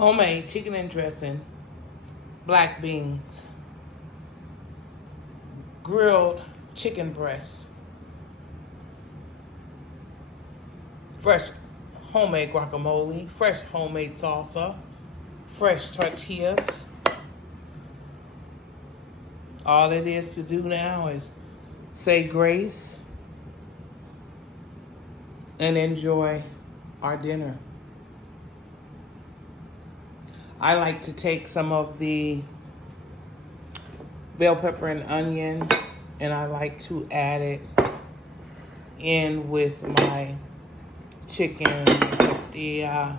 Homemade chicken and dressing, black beans, grilled chicken breast, fresh homemade guacamole, fresh homemade salsa, fresh tortillas. All it is to do now is say grace and enjoy our dinner. I like to take some of the bell pepper and onion, and I like to add it in with my chicken tortilla